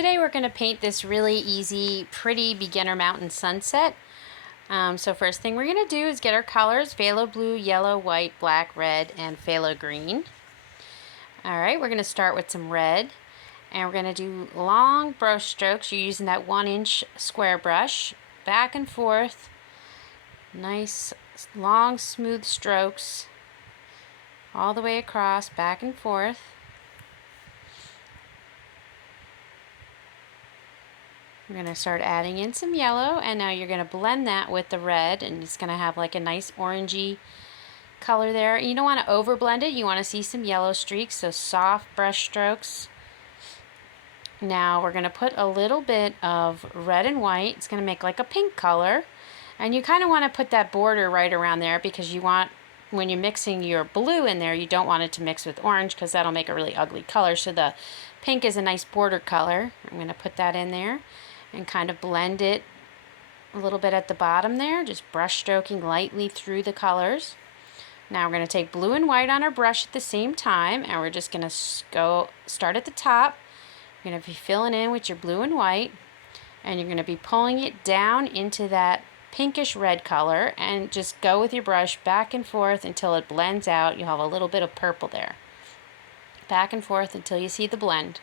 Today we're going to paint this really easy, pretty beginner mountain sunset. So first thing we're going to do is get our colors: Phalo Blue, yellow, white, black, red, and Phalo Green. Alright, we're going to start with some red. And we're going to do long brush strokes. You're using that 1-inch square brush. Back and forth. Nice, long, smooth strokes. All the way across, back and forth. We're going to start adding in some yellow, and now you're going to blend that with the red, and it's going to have like a nice orangey color there. You don't want to over blend it. You want to see some yellow streaks, so soft brush strokes. Now we're going to put a little bit of red and white. It's going to make like a pink color, and you kind of want to put that border right around there because you want, when you're mixing your blue in there, you don't want it to mix with orange because that'll make a really ugly color. So the pink is a nice border color. I'm going to put that in there and kind of blend it a little bit at the bottom there, just brush stroking lightly through the colors. Now we're going to take blue and white on our brush at the same time, and we're just going to go start at the top. You're going to be filling in with your blue and white, and you're going to be pulling it down into that pinkish red color, and just go with your brush back and forth until it blends out. You'll have a little bit of purple there. Back and forth until you see the blend.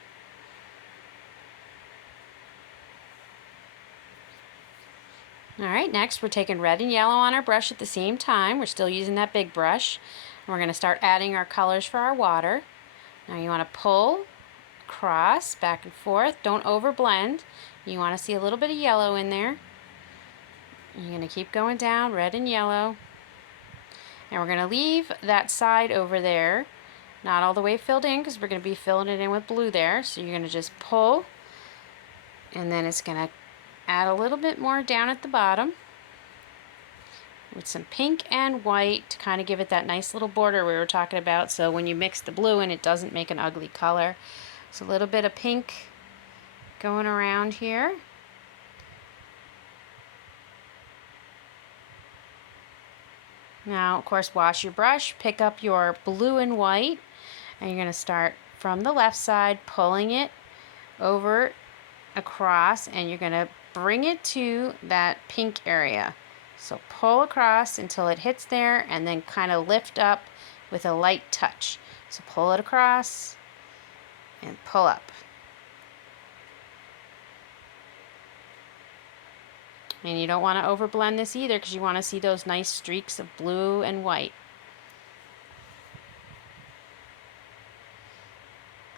Alright, next we're taking red and yellow on our brush at the same time. We're still using that big brush. And we're going to start adding our colors for our water. Now you want to pull across, back and forth. Don't over blend. You want to see a little bit of yellow in there. You're going to keep going down, red and yellow. And we're going to leave that side over there not all the way filled in because we're going to be filling it in with blue there. So you're going to just pull, and then it's going to add a little bit more down at the bottom with some pink and white to kind of give it that nice little border we were talking about, so when you mix the blue in, it doesn't make an ugly color. So a little bit of pink going around here. Now, of course, wash your brush, pick up your blue and white, and you're going to start from the left side, pulling it over across, and you're going to bring it to that pink area. So pull across until it hits there, and then kind of lift up with a light touch. So pull it across and pull up. And you don't want to over blend this either because you want to see those nice streaks of blue and white.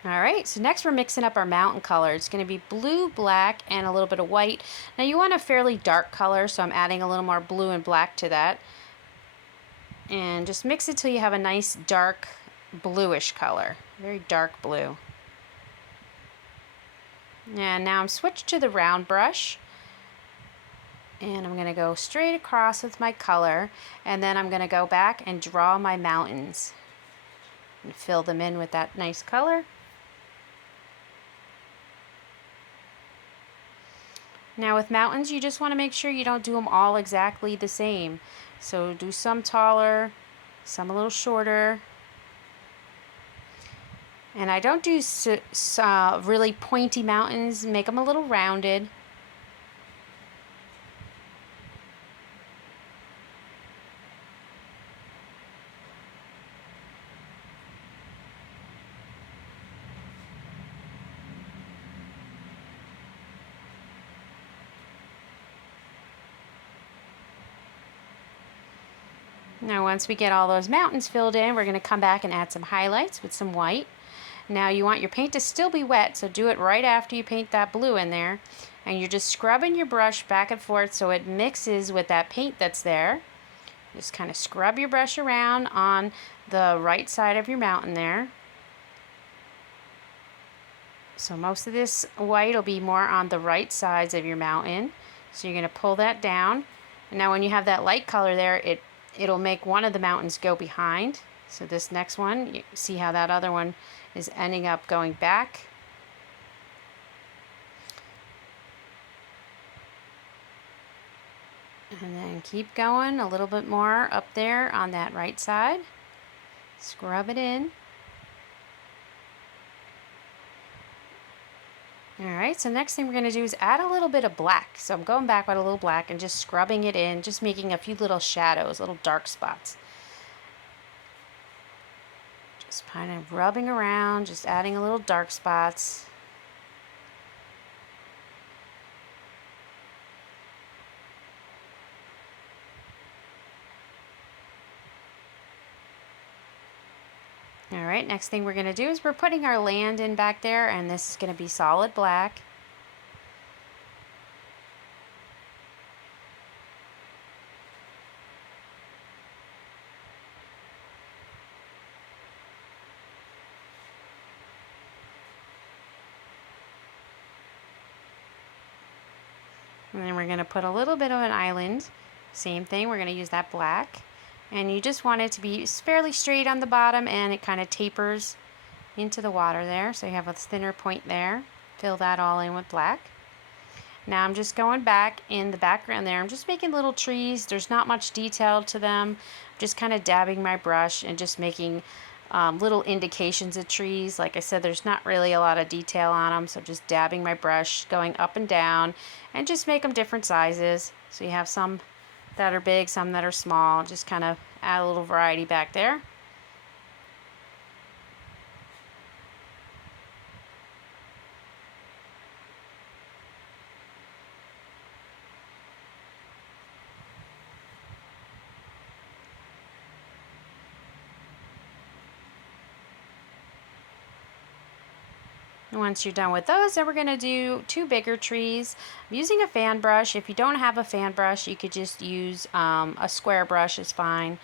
Alright, so next we're mixing up our mountain color. It's going to be blue, black, and a little bit of white. Now you want a fairly dark color, so I'm adding a little more blue and black to that. And just mix it till you have a nice dark bluish color. Very dark blue. And now I'm switched to the round brush. And I'm going to go straight across with my color. And then I'm going to go back and draw my mountains. And fill them in with that nice color. Now with mountains, you just want to make sure you don't do them all exactly the same. So do some taller, some a little shorter. And I don't do really pointy mountains, make them a little rounded. Now once we get all those mountains filled in, we're going to come back and add some highlights with some white. Now you want your paint to still be wet, so do it right after you paint that blue in there. And you're just scrubbing your brush back and forth so it mixes with that paint that's there. Just kind of scrub your brush around on the right side of your mountain there. So most of this white will be more on the right sides of your mountain. So you're going to pull that down. And now when you have that light color there, it'll make one of the mountains go behind. So this next one, you see how that other one is ending up going back. And then keep going a little bit more up there on that right side. Scrub it in. Alright, so next thing we're going to do is add a little bit of black. So I'm going back with a little black and just scrubbing it in, just making a few little shadows, little dark spots. Just kind of rubbing around, just adding a little dark spots. Alright, next thing we're going to do is we're putting our land in back there, and this is going to be solid black. And then we're going to put a little bit of an island. Same thing, we're going to use that black. And you just want it to be fairly straight on the bottom, and it kind of tapers into the water there. So you have a thinner point there. Fill that all in with black. Now I'm just going back in the background there. I'm just making little trees. There's not much detail to them. I'm just kind of dabbing my brush and just making little indications of trees. Like I said, there's not really a lot of detail on them, so just dabbing my brush, going up and down, and just make them different sizes. So you have some that are big, some that are small. Just kind of add a little variety back there. And once you're done with those, then we're going to do two bigger trees. I'm using a fan brush. If you don't have a fan brush, you could just use a square brush is fine.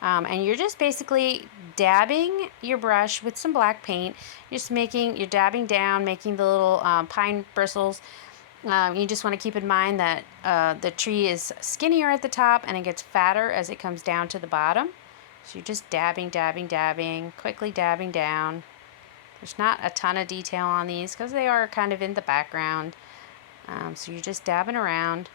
And you're just basically dabbing your brush with some black paint. You're dabbing down, making the little pine bristles. You just want to keep in mind that the tree is skinnier at the top and it gets fatter as it comes down to the bottom. So you're just dabbing, dabbing, dabbing, quickly dabbing down. There's not a ton of detail on these because they are kind of in the background. So you're just dabbing around.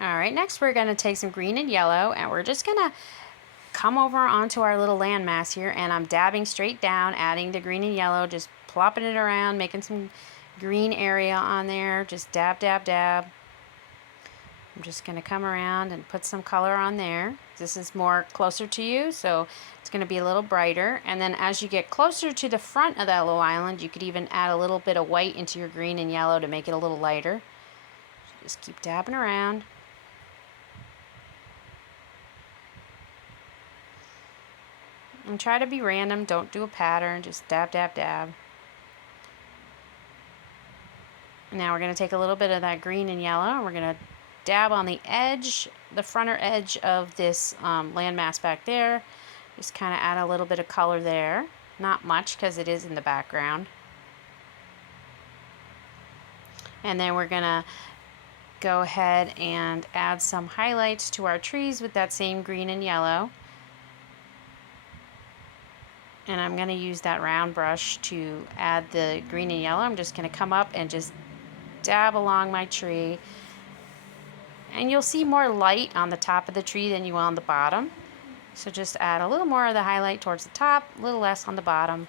Alright, next we're going to take some green and yellow, and we're just going to come over onto our little landmass here, and I'm dabbing straight down, adding the green and yellow, just plopping it around, making some green area on there, just dab, dab, dab. I'm just going to come around and put some color on there. This is more closer to you, so it's going to be a little brighter. And then as you get closer to the front of that little island, you could even add a little bit of white into your green and yellow to make it a little lighter. Just keep dabbing around. And try to be random, don't do a pattern, just dab, dab, dab. Now we're going to take a little bit of that green and yellow, and we're going to dab on the edge, the fronter edge of this landmass back there. Just kind of add a little bit of color there. Not much because it is in the background. And then we're going to go ahead and add some highlights to our trees with that same green and yellow. And I'm going to use that round brush to add the green and yellow. I'm just going to come up and just dab along my tree. And you'll see more light on the top of the tree than you will on the bottom. So just add a little more of the highlight towards the top, a little less on the bottom.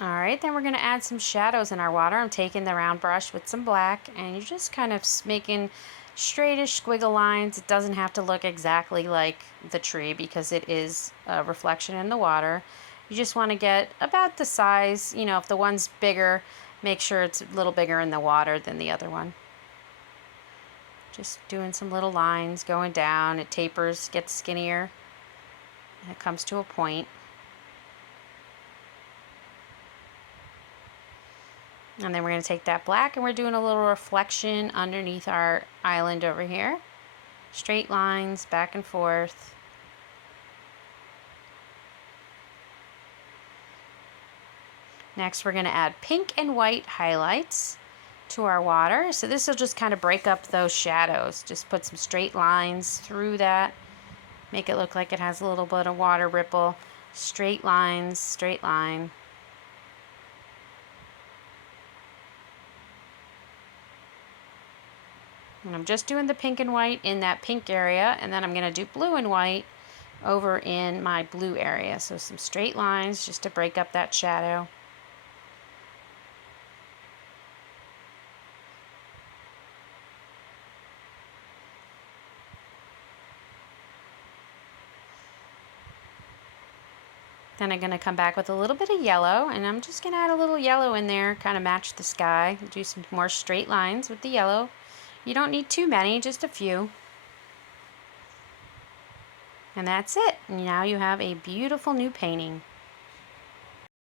Alright, then we're going to add some shadows in our water. I'm taking the round brush with some black, and you're just kind of making straightish squiggle lines. It doesn't have to look exactly like the tree because it is a reflection in the water. You just want to get about the size, you know, if the one's bigger, make sure it's a little bigger in the water than the other one. Just doing some little lines going down. It tapers, gets skinnier, and it comes to a point. And then we're going to take that black and we're doing a little reflection underneath our island over here. Straight lines back and forth. Next, we're going to add pink and white highlights to our water. So this will just kind of break up those shadows. Just put some straight lines through that. Make it look like it has a little bit of water ripple. Straight lines, straight line. And I'm just doing the pink and white in that pink area, and then I'm going to do blue and white over in my blue area. So some straight lines just to break up that shadow. Then I'm going to come back with a little bit of yellow, and I'm just going to add a little yellow in there, kind of match the sky. Do some more straight lines with the yellow. You don't need too many, just a few. And that's it. Now you have a beautiful new painting.